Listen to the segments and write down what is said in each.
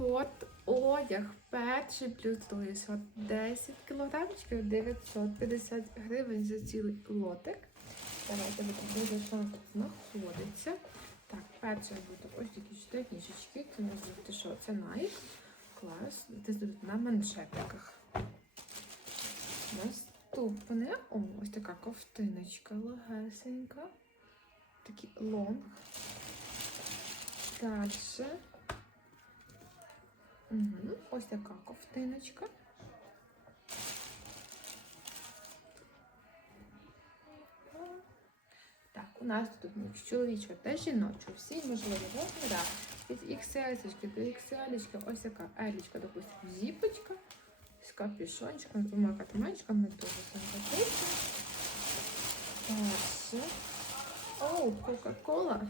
спорт, одяг, перший плюс другий сорт 10 кілограмчиків 950 гривень за цілий лотик. Давайте подивимося, що тут знаходиться. Так, перше буде ось такі штанішечки. Це може бути що? Це Nike. Клас. Десь тут на маншетиках. Наступне. О, ось така ковтиночка легесенька. Такий лонг. Дальше. Угу. Ось така ковтиночка. Так, у нас тут мікс чоловічого та жіночого, всі можливі розміри. Від XL до XL, ось така елічка, допустимо, зіпочка з капюшончиком, двома катаманчиками, дуже симпатично. Дальше. Оу, Кока-Кола.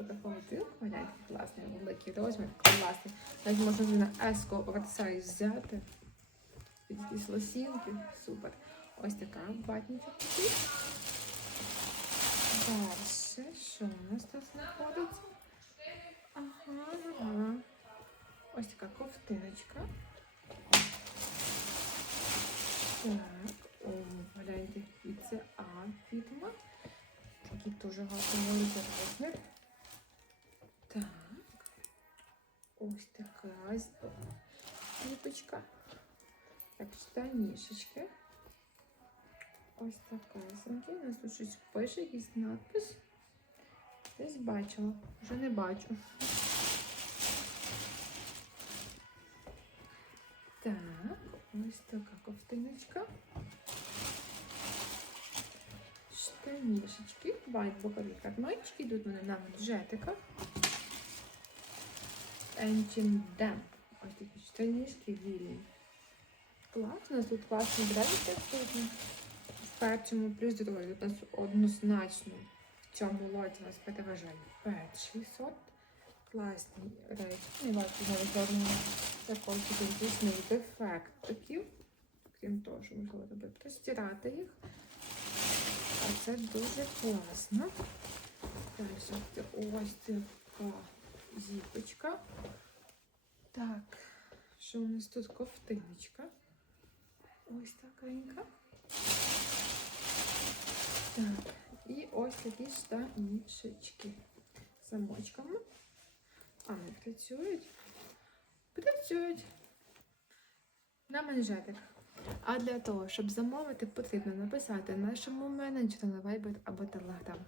Кока-Кола тил, гляньте, класний, великий розмір, класний. Навіть можна на еско оверсайз взяти. Під якісь лосінки, супер. Ось така такий. Дальше, що у нас тут знаходиться? Ага, ага. Ось така ковтиночка. Так, о, гляньте, і це А фірма. Такий дуже гарний великий розмір. Ось така зіпочка. Так, штанішечки. Ось така синки. У нас тут щось пише, якийсь надпис. Десь бачила, вже не бачу. Так, ось така ковтиночка. Штанішечки. Бувають бокові карманчики, йдуть вони на манжетиках. H&M. Ось такі штанішки вільні. Клас, у нас тут класний бренд присутній. В першому плюс другий. У нас однозначно в цьому лоті у нас переважає перший сорт. Класні речі. Не бачу навіть жодного такого дійсних дефектиків. Крім того, що можливо тобі простирати їх. А це дуже класно. Ось така зіпочка. Так, що у нас тут ковтиночка? Ось такенька. Так, і ось такі штанішечки замочками. А, не працюють? Працюють. На манжетах. А для того, щоб замовити, потрібно написати нашому менеджеру на Viber або Telegram.